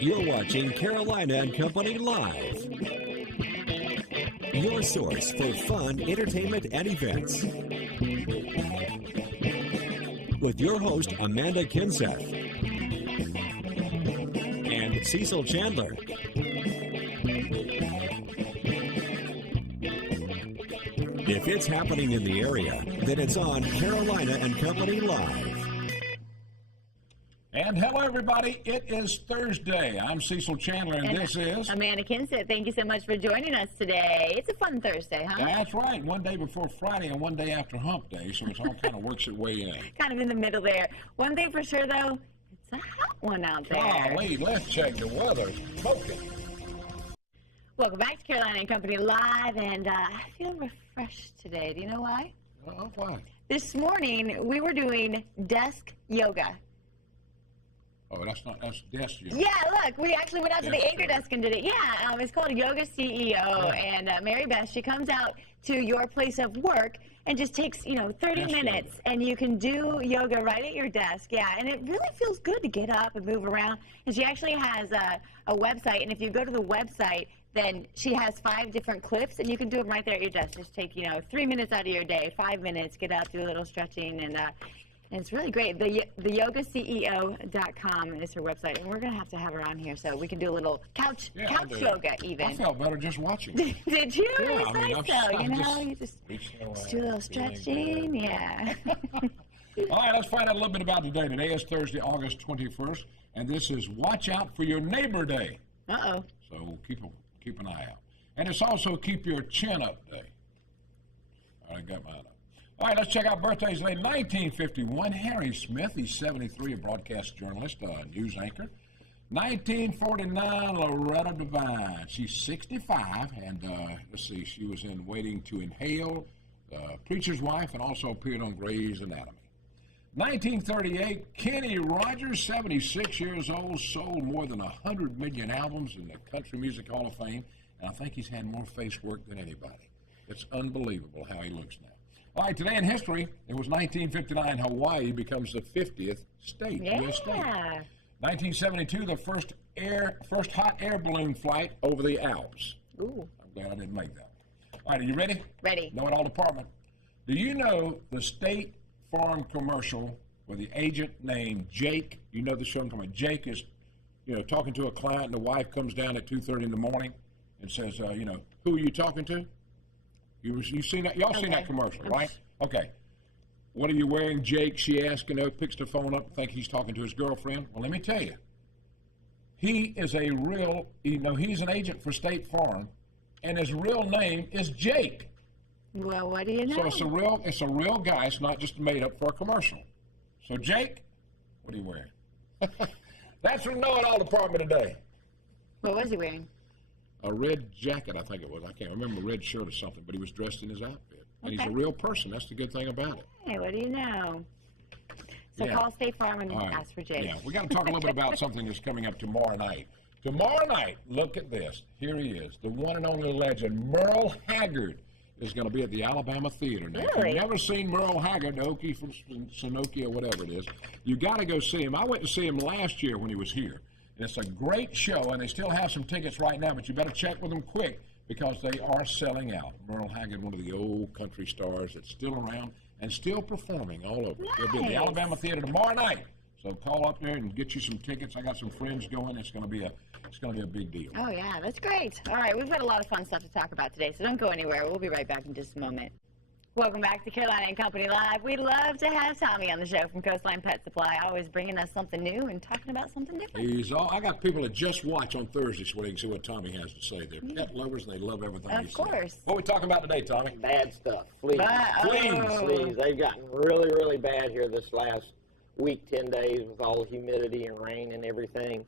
You're watching Carolina and Company Live. Your source for fun, entertainment, and events. With your host, Amanda Kinseth. And Cecil Chandler. If it's happening in the area, then it's on Carolina and Company Live. And hello, everybody. It is Thursday. I'm Cecil Chandler, and this is Amanda Kinseth. Thank you so much for joining us today. It's a fun Thursday, huh? That's right. One day before Friday and one day after Hump Day, so it's all kind of works its way in. Kind of in the middle there. One thing for sure, though, it's a hot one out there. Golly, let's check the weather. Smoking. Welcome back to Carolina and Company Live, and I feel refreshed today. Do you know why? Oh, why? This morning, we were doing desk yoga. Oh, that's desk yoga. Yeah, look, we actually went out to the anchor desk and did it. Yeah, it's called Yoga CEO, and Mary Beth, she comes out to your place of work and just takes, 30 minutes, and you can do yoga right at your desk. Yeah, and it really feels good to get up and move around. And she actually has a website, and if you go to the website, then she has 5 different clips, and you can do them right there at your desk. Just take, 3 minutes out of your day, 5 minutes, get up, do a little stretching, and it's really great. The yogaceo.com is her website, and we're going to have her on here so we can do a little couch yoga even. I felt better just watching. Did you? Yeah, It was nice, though. You just do a little stretching. Yeah. All right, let's find out a little bit about today. Today is Thursday, August 21st, and this is Watch Out for Your Neighbor Day. Uh-oh. So keep an eye out. And it's also Keep Your Chin Up Day. All right, I got mine up. All right, let's check out birthdays today. 1951, Harry Smith. He's 73, a broadcast journalist, news anchor. 1949, Loretta Devine. She's 65, and let's see, she was in Waiting to Inhale, Preacher's Wife, and also appeared on Grey's Anatomy. 1938, Kenny Rogers, 76 years old, sold more than 100 million albums in the Country Music Hall of Fame, and I think he's had more face work than anybody. It's unbelievable how he looks now. All right, today in history, it was 1959, Hawaii becomes the 50th state, U.S. state. 1972, the first hot air balloon flight over the Alps. Ooh. I'm glad I didn't make that. All right, are you ready? Ready. Know-it-all department. Do you know the State Farm commercial where the agent named Jake, you know the show I'm talking about, Jake is, talking to a client and the wife comes down at 2:30 in the morning and says, who are you talking to? You've seen that? Y'all seen that commercial, right? Okay. What are you wearing, Jake? She asks, picks the phone up, think he's talking to his girlfriend. Well, let me tell you, he is a real, he's an agent for State Farm, and his real name is Jake. Well, what do you know? So it's a real guy. It's not just made up for a commercial. So, Jake, what are you wearing? That's from Know-It-All department today. What was he wearing? A red jacket, I think it was. I can't remember, a red shirt or something, but he was dressed in his outfit. And he's a real person. That's the good thing about it. Hey, what do you know? So call State Farm and ask for Jake. Yeah, we got to talk a little bit about something that's coming up tomorrow night. Tomorrow night, look at this. Here he is, the one and only legend, Merle Haggard, is going to be at the Alabama Theater now. Really? If you've never seen Merle Haggard, Okie from Sunoki or whatever it is, you got to go see him. I went to see him last year when he was here. It's a great show, and they still have some tickets right now, but you better check with them quick because they are selling out. Merle Haggard, one of the old country stars that's still around and still performing all over. Nice. He'll be at the Alabama Theater tomorrow night. So call up there and get you some tickets. I got some friends going. It's going to be a big deal. Oh, yeah, that's great. All right, we've got a lot of fun stuff to talk about today, so don't go anywhere. We'll be right back in just a moment. Welcome back to Carolina and Company Live. We love to have Tommy on the show from Coastline Pet Supply, always bringing us something new and talking about something different. I got people that just watch on Thursday so they can see what Tommy has to say. They're pet lovers, and they love everything he says. Of course. What are we talking about today, Tommy? Bad stuff. Fleas. Fleas. They've gotten really, really bad here this last week, 10 days, with all the humidity and rain and everything.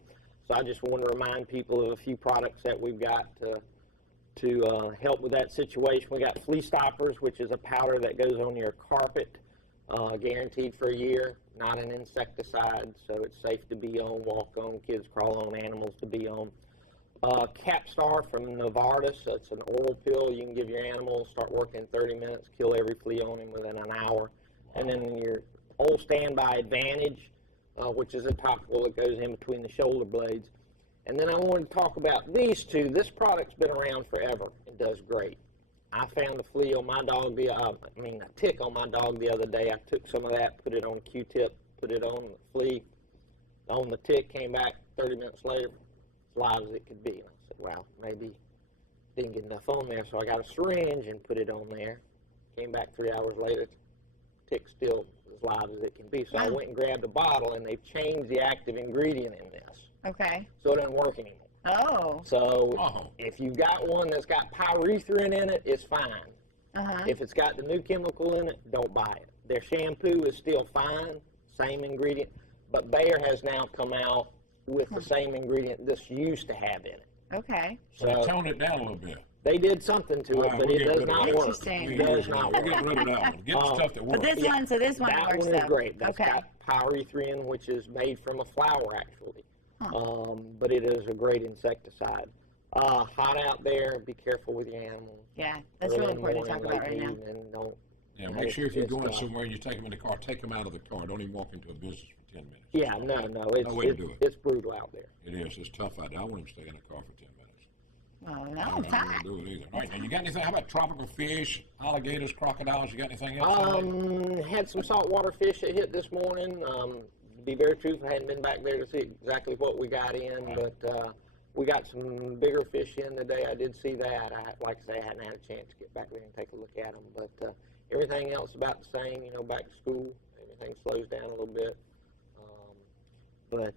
So I just want to remind people of a few products that we've got to help with that situation. We got Flea Stoppers, which is a powder that goes on your carpet, guaranteed for a year, not an insecticide, so it's safe to be on, walk on, kids crawl on, animals to be on. Capstar from Novartis, that's an oral pill you can give your animal, start working in 30 minutes, kill every flea on him within an hour. And then your old standby Advantage, which is a topical that goes in between the shoulder blades. And then I wanted to talk about these two. This product's been around forever and does great. I found a flea on my dog, a tick on my dog the other day. I took some of that, put it on a Q-tip, put it on the flea, on the tick, came back 30 minutes later, as live as it could be. And I said, well, maybe didn't get enough on there, so I got a syringe and put it on there. Came back 3 hours later, tick still as live as it can be. So I went and grabbed a bottle, and they've changed the active ingredient in this. Okay. So it doesn't work anymore. Oh. So if you've got one that's got pyrethrin in it, it's fine. If it's got the new chemical in it, don't buy it. Their shampoo is still fine, same ingredient, but Bayer has now come out with the same ingredient this used to have in it. Okay. So they toned it down a little bit. They did something to it, but it does not work. Interesting. It does not work. Get rid of that one. Get the stuff that works. But this one That works one is though. great. That's Okay. got pyrethrin, which is made from a flower, actually. But it is a great insecticide. Hot out there. Be careful with your animals. Yeah, that's really important to talk about right now. And don't. Yeah, make sure if you're going somewhere and you take them in the car, take them out of the car. Don't even walk into a business for 10 minutes. Yeah, no. It's brutal out there. It is. It's tough out there. I wouldn't stay in the car for 10 minutes. Oh, I no, don't it's want hot. to do it either. All right, now you got anything? How about tropical fish, alligators, crocodiles? You got anything else? Had some saltwater fish that hit this morning. To be very truthful, I hadn't been back there to see exactly what we got in, but we got some bigger fish in today. I did see that. Like I say, I hadn't had a chance to get back there and take a look at them, but everything else about the same. Back to school, everything slows down a little bit, but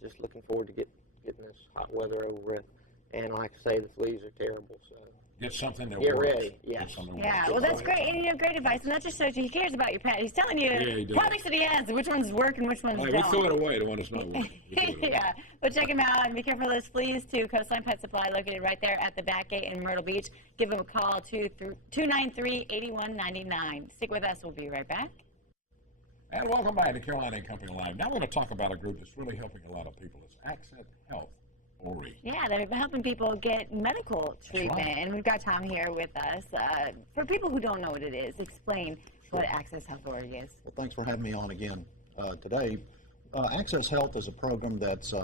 just looking forward to getting this hot weather over with. And like I say, the fleas are terrible, so. Get something that Get works. ready, yeah. Yeah, well, that's great. And, great advice. And that just shows you he cares about your pet. He's telling you he does. products that he has, which ones work and which ones All right, don't. we throw it away, the one that's not working. Yeah, but check him out and be careful of those fleas too. Coastline Pet Supply, located right there at the back gate in Myrtle Beach. Give him a call, 293-8199. Stick with us. We'll be right back. And welcome back to Carolina and Company Live. Now we're going to talk about a group that's really helping a lot of people. It's Access Health. Yeah, they're helping people get medical treatment. Right. And we've got Tom here with us. For people who don't know what it is, explain what Access Health Authority is. Well, thanks for having me on again today. Access Health is a program that's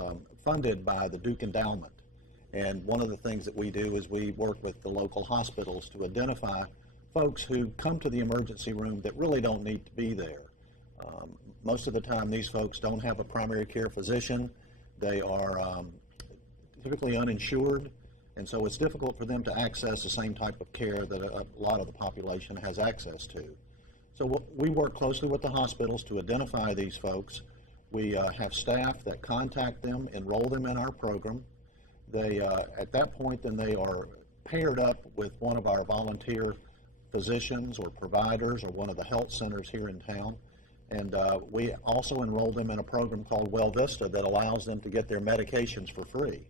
funded by the Duke Endowment. And one of the things that we do is we work with the local hospitals to identify folks who come to the emergency room that really don't need to be there. Most of the time, these folks don't have a primary care physician. They are typically uninsured, and so it's difficult for them to access the same type of care that a lot of the population has access to. So we work closely with the hospitals to identify these folks. We have staff that contact them, enroll them in our program. They, at that point, then they are paired up with one of our volunteer physicians or providers or one of the health centers here in town. And we also enroll them in a program called Well Vista that allows them to get their medications for free.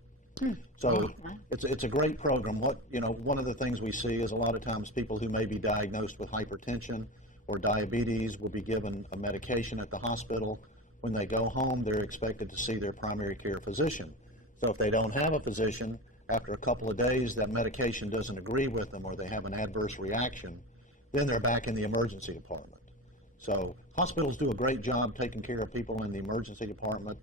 So it's a great program. One of the things we see is a lot of times people who may be diagnosed with hypertension or diabetes will be given a medication at the hospital. When they go home, they're expected to see their primary care physician. So if they don't have a physician, after a couple of days that medication doesn't agree with them or they have an adverse reaction, then they're back in the emergency department. So hospitals do a great job taking care of people in the emergency department.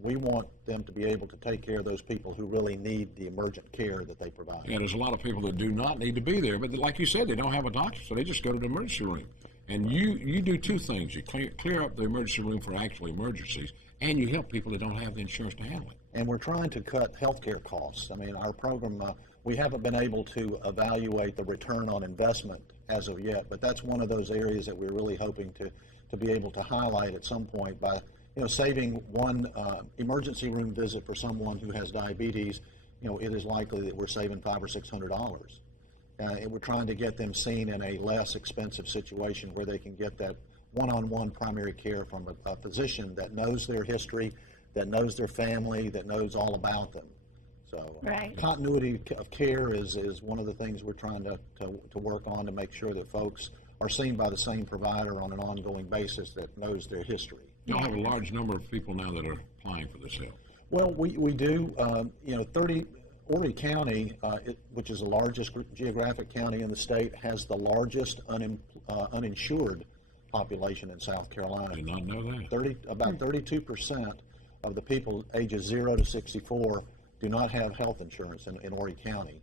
We want them to be able to take care of those people who really need the emergent care that they provide. Yeah, there's a lot of people that do not need to be there, but like you said, they don't have a doctor, so they just go to the emergency room. And you do two things. You clear up the emergency room for actual emergencies, and you help people that don't have the insurance to handle it. And we're trying to cut healthcare costs. I mean, our program, we haven't been able to evaluate the return on investment as of yet, but that's one of those areas that we're really hoping to be able to highlight at some point by, saving one emergency room visit for someone who has diabetes. It is likely that we're saving $500 or $600. And we're trying to get them seen in a less expensive situation where they can get that one-on-one primary care from a physician that knows their history, that knows their family, that knows all about them. So continuity of care is one of the things we're trying to work on to make sure that folks are seen by the same provider on an ongoing basis that knows their history. You have a large number of people now that are applying for this help. Well, we do. Horry County, which is the largest geographic county in the state, has the largest uninsured population in South Carolina. I did not know that. About 32% of the people ages 0 to 64 do not have health insurance in Horry County.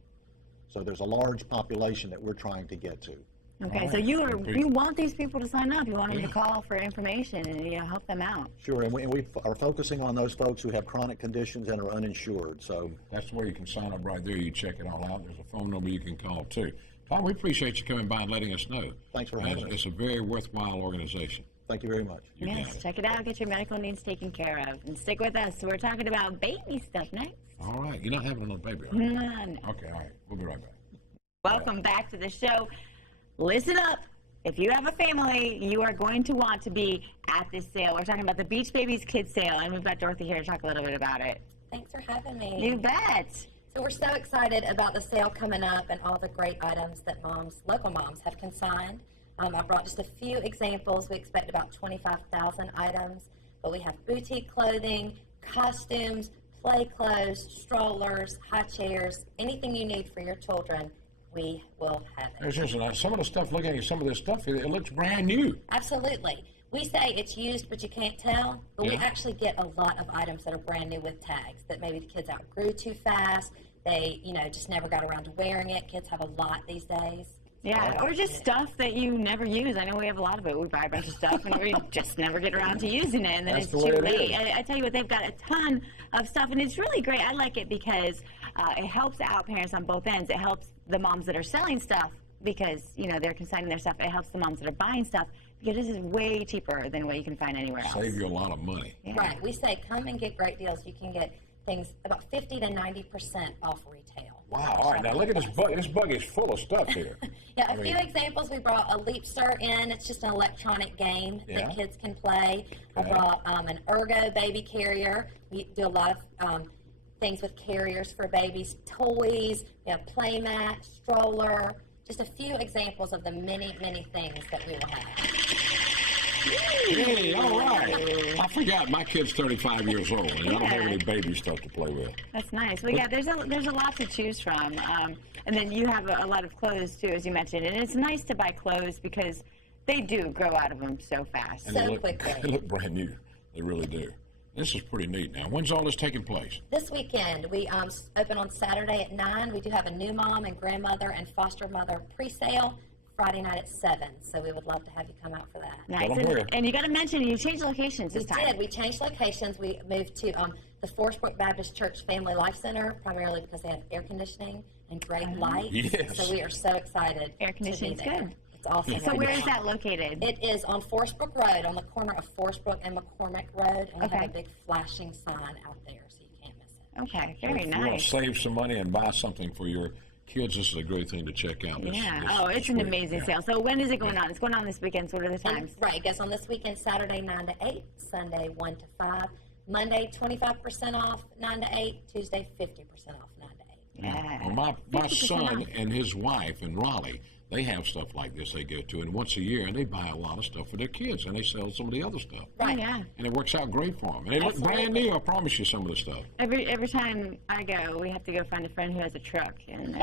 So there's a large population that we're trying to get to. Okay, so you want these people to sign up. You want them to call for information and help them out. Sure, and we are focusing on those folks who have chronic conditions and are uninsured. So that's where you can sign up right there. You check it all out. There's a phone number you can call too. Tom, we appreciate you coming by and letting us know. Thanks for having us. It's a very worthwhile organization. Thank you very much. Yes, check it out. Get your medical needs taken care of. And stick with us. We're talking about baby stuff next. All right. You're not having another baby, are you? None. Okay, all right. We'll be right back. Welcome back to the show. Listen up. If you have a family, you are going to want to be at this sale. We're talking about the Beach Babies Kids Sale, and we've got Dorothy here to talk a little bit about it. Thanks for having me. You bet. So we're so excited about the sale coming up and all the great items that local moms have consigned. I brought just a few examples. We expect about 25,000 items, but we have boutique clothing, costumes, play clothes, strollers, high chairs, anything you need for your children, we will have it. There's just some of the stuff, looking at some of this stuff, it looks brand new. Absolutely. We say it's used, but you can't tell, but we actually get a lot of items that are brand new with tags that maybe the kids outgrew too fast. They, just never got around to wearing it. Kids have a lot these days. Yeah, or just stuff that you never use. I know we have a lot of it. We buy a bunch of stuff and we just never get around to using it, and then it's too late. I tell you what, they've got a ton of stuff, and it's really great. I like it because it helps out parents on both ends. It helps the moms that are selling stuff because, they're consigning their stuff. It helps the moms that are buying stuff because this is way cheaper than what you can find anywhere else. Save you a lot of money. Yeah. Right. We say come and get great deals. You can get things about 50 to 90% off retail. Wow. All right. Now look at this bug. This bug is full of stuff here. Yeah, a few examples. We brought a Leap Stir in. It's just an electronic game that kids can play. I brought an Ergo baby carrier. We do a lot of things with carriers for babies, toys, play mat, stroller. Just a few examples of the many, many things that we will have. Hey, all right. I forgot my kid's 35 years old, and I don't have any baby stuff to play with. That's nice. Well, yeah, there's a lot to choose from, and then you have a lot of clothes too, as you mentioned. And it's nice to buy clothes because they do grow out of them so fast, so quickly. They look brand new. They really do. This is pretty neat. Now, when's all this taking place? This weekend. We open on Saturday at 9. We do have a new mom and grandmother and foster mother pre-sale. Friday night at 7, so we would love to have you come out for that. Nice. And you got to mention, you changed locations this time. We did. We changed locations. We moved to the Forest Brook Baptist Church Family Life Center, primarily because they have air conditioning and great lights. Yes. So we are so excited. Air conditioning is good. It's awesome. So where is that located? It is on Forest Brook Road, on the corner of Forest Brook and McCormick Road, and we have a big flashing sign out there, so you can't miss it. Okay, very If nice. you want to save some money and buy something for your kids, this is a great thing to check out. It's an amazing sale. So when is it going on? It's going on this weekend. So what are the times? Right, it goes on this weekend, Saturday 9 to 8, Sunday 1 to 5, Monday 25% off 9 to 8, Tuesday 50% off 9 to 8. Yeah. Well, my son and his wife in Raleigh, they have stuff like this they go to, and once a year, and they buy a lot of stuff for their kids, and they sell some of the other stuff. Right. Yeah. And it works out great for them. And they look brand new, I promise you, some of the stuff. Every time I go, we have to go find a friend who has a truck and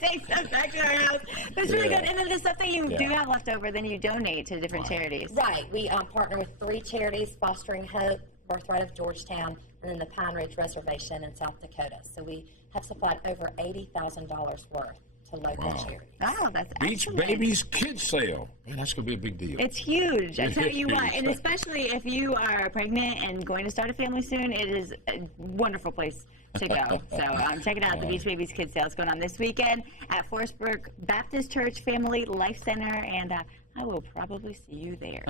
take stuff back to our house. But it's really good. And then the stuff that you do have left over, then you donate to different charities. Right. We partner with 3 charities, Fostering Hope, Birthright of Georgetown, and then the Pine Ridge Reservation in South Dakota. So we have supplied over $80,000 worth to local charities. Oh, that's Beach excellent. Babies Kids Sale. Man, that's going to be a big deal. It's huge. I tell you what, and especially if you are pregnant and going to start a family soon, it is a wonderful place to go. So check it out. The Beach Babies Kids Sale is going on this weekend at Forest Brook Baptist Church Family Life Center, and I will probably see you there.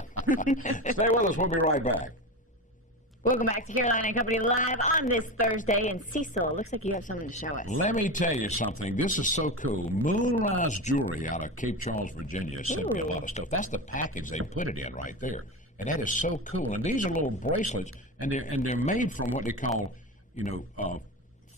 Stay with us. We'll be right back. Welcome back to Carolina and Company Live on this Thursday. And Cecil, it looks like you have something to show us. Let me tell you something. This is so cool. Moonrise Jewelry out of Cape Charles, Virginia sent me a lot of stuff. That's the package they put it in right there. And that is so cool. And these are little bracelets, and they're made from what they call,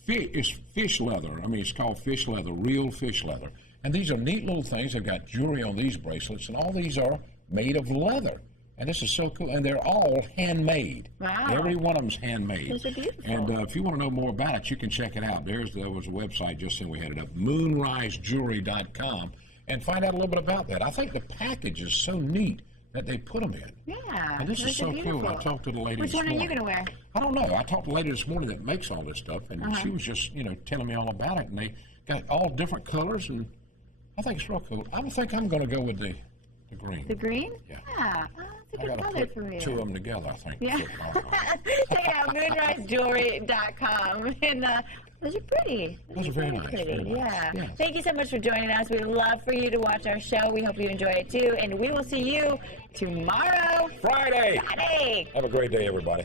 it's fish leather. I mean, it's called fish leather, real fish leather. And these are neat little things. They've got jewelry on these bracelets, and all these are made of leather. And this is so cool. And they're all handmade. Wow. Every one of them's handmade. Those are beautiful. And if you want to know more about it, you can check it out. There was a website just then we had it up, moonrisejewelry.com, and find out a little bit about that. I think the package is so neat that they put them in. Yeah. And this is those so are cool. beautiful. I talked to the lady Which this one are morning. you going to wear? I don't know. I talked to the lady this morning that makes all this stuff, and she was just, telling me all about it. And they got all different colors, and I think it's real cool. I think I'm going to go with the green. The green? Yeah. Oh, that's a I good got to color put for you. two of them together, I think. Yeah. Check it out, moonrisejewelry.com. And those are pretty. Those are very nice, Pretty. very nice. Yeah. Yes. Thank you so much for joining us. We'd love for you to watch our show. We hope you enjoy it too. And we will see you tomorrow. Friday. Friday. Have a great day, everybody.